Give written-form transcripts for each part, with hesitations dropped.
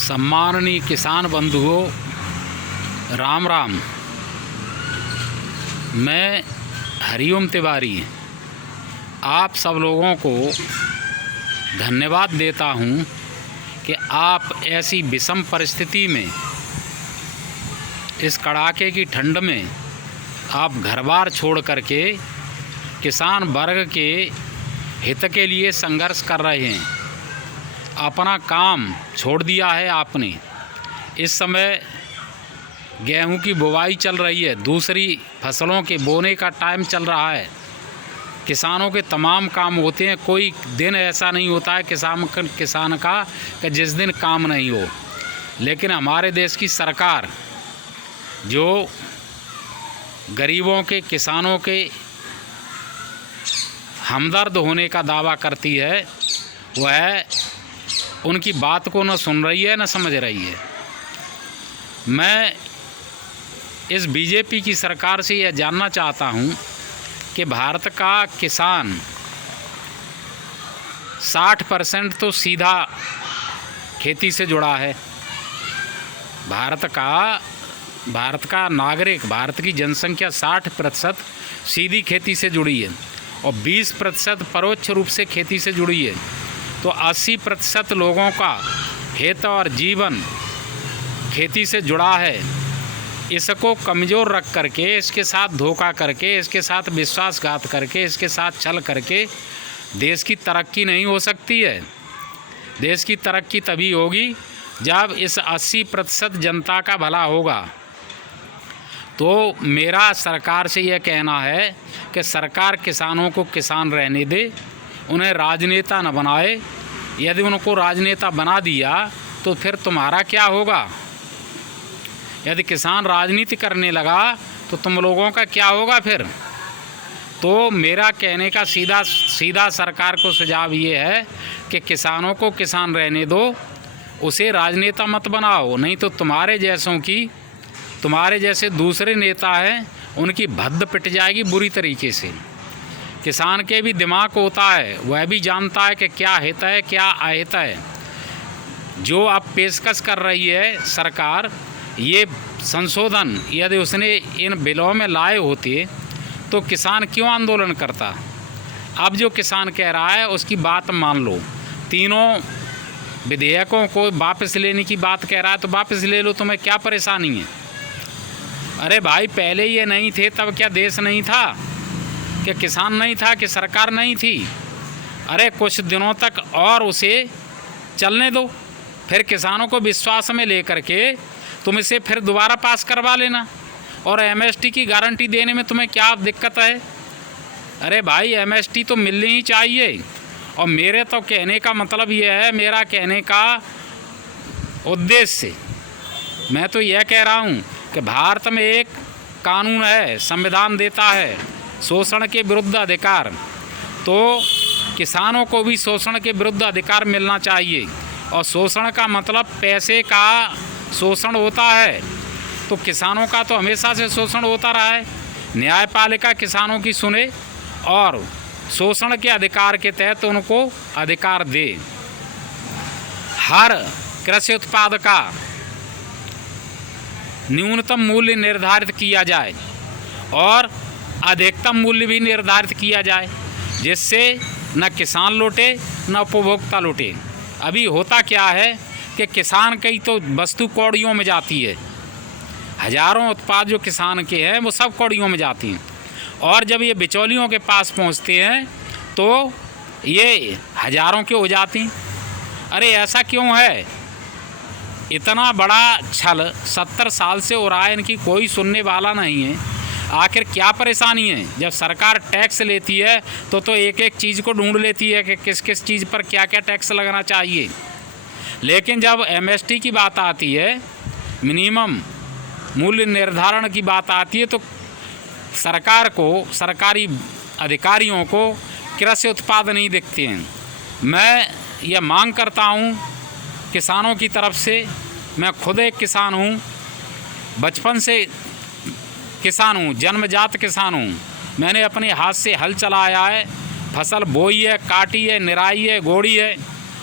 सम्माननीय किसान बंधुओं, राम राम। मैं हरिओम तिवारी आप सब लोगों को धन्यवाद देता हूं कि आप ऐसी विषम परिस्थिति में, इस कड़ाके की ठंड में आप घर बार छोड़ करके किसान वर्ग के हित के लिए संघर्ष कर रहे हैं। अपना काम छोड़ दिया है आपने। इस समय गेहूं की बुवाई चल रही है, दूसरी फसलों के बोने का टाइम चल रहा है। किसानों के तमाम काम होते हैं, कोई दिन ऐसा नहीं होता है किसान का कि जिस दिन काम नहीं हो। लेकिन हमारे देश की सरकार जो गरीबों के, किसानों के हमदर्द होने का दावा करती है, वह उनकी बात को न सुन रही है न समझ रही है। मैं इस बीजेपी की सरकार से यह जानना चाहता हूं कि भारत का किसान 60% तो सीधा खेती से जुड़ा है। भारत का नागरिक, भारत की जनसंख्या 60% सीधी खेती से जुड़ी है और 20% परोक्ष रूप से खेती से जुड़ी है। तो 80% लोगों का हित और जीवन खेती से जुड़ा है। इसको कमज़ोर रख करके, इसके साथ धोखा करके, इसके साथ विश्वासघात करके, इसके साथ छल करके देश की तरक्की नहीं हो सकती है। देश की तरक्की तभी होगी जब इस 80% जनता का भला होगा। तो मेरा सरकार से यह कहना है कि सरकार किसानों को किसान रहने दे, उन्हें राजनेता न बनाए। यदि उनको राजनेता बना दिया तो फिर तुम्हारा क्या होगा? यदि किसान राजनीति करने लगा तो तुम लोगों का क्या होगा फिर? तो मेरा कहने का सीधा सरकार को सुझाव ये है कि किसानों को किसान रहने दो, उसे राजनेता मत बनाओ। नहीं तो तुम्हारे जैसे दूसरे नेता हैं, उनकी भद्द पिट जाएगी बुरी तरीके से। किसान के भी दिमाग होता है, वह भी जानता है कि क्या हित है क्या अहित है। जो अब पेशकश कर रही है सरकार, ये संशोधन यदि उसने इन बिलों में लाए होते तो किसान क्यों आंदोलन करता? अब जो किसान कह रहा है उसकी बात मान लो। तीनों विधेयकों को वापस लेने की बात कह रहा है तो वापस ले लो, तुम्हें क्या परेशानी है? अरे भाई, पहले ये नहीं थे तब क्या देश नहीं था? कि किसान नहीं था? कि सरकार नहीं थी? अरे कुछ दिनों तक और उसे चलने दो, फिर किसानों को विश्वास में लेकर के तुम इसे फिर दोबारा पास करवा लेना। और एमएसटी की गारंटी देने में तुम्हें क्या दिक्कत है? अरे भाई, एमएसटी तो मिलनी ही चाहिए। और मेरे तो कहने का मतलब ये है, मेरा कहने का उद्देश्य, मैं तो यह कह रहा हूँ कि भारत में एक कानून है, संविधान देता है शोषण के विरुद्ध अधिकार। तो किसानों को भी शोषण के विरुद्ध अधिकार मिलना चाहिए। और शोषण का मतलब पैसे का शोषण होता है, तो किसानों का तो हमेशा से शोषण होता रहा है। न्यायपालिका किसानों की सुने और शोषण के अधिकार के तहत उनको अधिकार दे। हर कृषि उत्पाद का न्यूनतम मूल्य निर्धारित किया जाए और अधिकतम मूल्य भी निर्धारित किया जाए, जिससे न किसान लूटे न उपभोक्ता लूटे। अभी होता क्या है कि किसान की तो वस्तु कौड़ियों में जाती है। हज़ारों उत्पाद जो किसान के हैं वो सब कौड़ियों में जाती हैं, और जब ये बिचौलियों के पास पहुंचते हैं तो ये हज़ारों के हो जाती। अरे ऐसा क्यों है? इतना बड़ा छल 70 साल से हो रहा है, इनकी कोई सुनने वाला नहीं है। आखिर क्या परेशानी है? जब सरकार टैक्स लेती है तो एक एक चीज़ को ढूंढ लेती है कि किस किस चीज़ पर क्या क्या टैक्स लगना चाहिए। लेकिन जब एमएसटी की बात आती है, मिनिमम मूल्य निर्धारण की बात आती है, तो सरकार को, सरकारी अधिकारियों को कृषि उत्पाद नहीं दिखते हैं। मैं यह मांग करता हूँ किसानों की तरफ से, मैं खुद एक किसान हूँ, बचपन से किसान हूँ, जन्मजात किसान हूँ। मैंने अपने हाथ से हल चलाया है, फसल बोई है, काटी है, निराई है, गोड़ी है,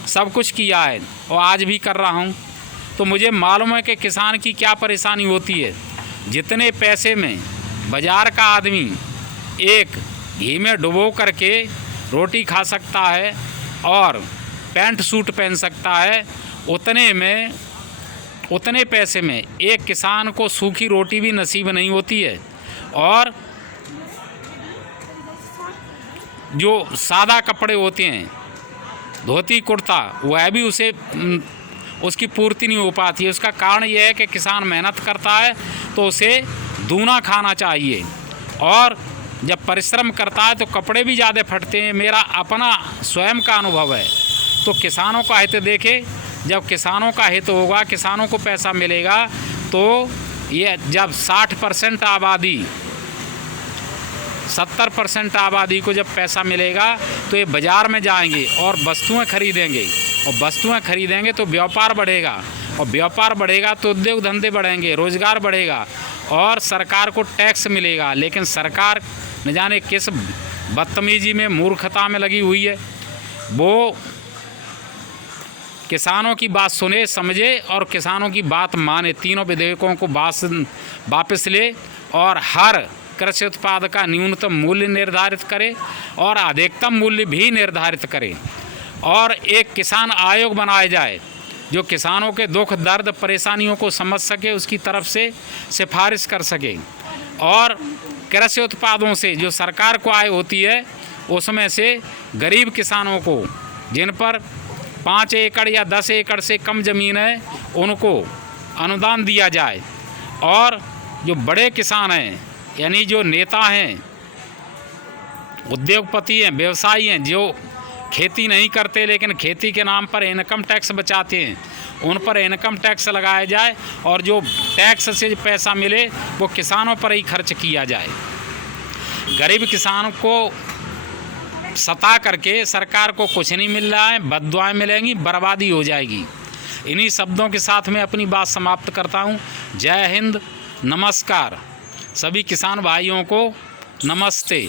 सब कुछ किया है और आज भी कर रहा हूँ। तो मुझे मालूम है कि किसान की क्या परेशानी होती है। जितने पैसे में बाज़ार का आदमी एक घी में डुबो करके रोटी खा सकता है और पैंट सूट पहन सकता है, उतने पैसे में एक किसान को सूखी रोटी भी नसीब नहीं होती है। और जो सादा कपड़े होते हैं, धोती कुर्ता, वह भी उसकी पूर्ति नहीं हो पाती है। उसका कारण यह है कि किसान मेहनत करता है तो उसे दूना खाना चाहिए, और जब परिश्रम करता है तो कपड़े भी ज़्यादा फटते हैं। मेरा अपना स्वयं का अनुभव है। तो किसानों का हित देखे, जब किसानों का हित होगा, किसानों को पैसा मिलेगा, तो ये जब 60% आबादी 70% आबादी को जब पैसा मिलेगा तो ये बाज़ार में जाएंगे और वस्तुएं खरीदेंगे, और वस्तुएं खरीदेंगे तो व्यापार बढ़ेगा, और व्यापार बढ़ेगा तो उद्योग धंधे बढ़ेंगे, रोज़गार बढ़ेगा, और सरकार को टैक्स मिलेगा। लेकिन सरकार न जाने किस बदतमीजी में, मूर्खता में लगी हुई है। वो किसानों की बात सुने, समझे और किसानों की बात माने। तीनों विधेयकों को वापस ले और हर कृषि उत्पाद का न्यूनतम मूल्य निर्धारित करे और अधिकतम मूल्य भी निर्धारित करे, और एक किसान आयोग बनाया जाए जो किसानों के दुख दर्द परेशानियों को समझ सके, उसकी तरफ से सिफारिश कर सके, और कृषि उत्पादों से जो सरकार को आय होती है उसमें से गरीब किसानों को, जिन पर 5 एकड़ या 10 एकड़ से कम ज़मीन है, उनको अनुदान दिया जाए। और जो बड़े किसान हैं, यानी जो नेता हैं, उद्योगपति हैं, व्यवसायी हैं, जो खेती नहीं करते लेकिन खेती के नाम पर इनकम टैक्स बचाते हैं, उन पर इनकम टैक्स लगाया जाए, और जो टैक्स से पैसा मिले वो किसानों पर ही खर्च किया जाए। गरीब किसान को सता करके सरकार को कुछ नहीं मिल रहा है, बद्दुआएं मिलेंगी, बर्बादी हो जाएगी। इन्हीं शब्दों के साथ मैं अपनी बात समाप्त करता हूँ। जय हिंद, नमस्कार। सभी किसान भाइयों को नमस्ते।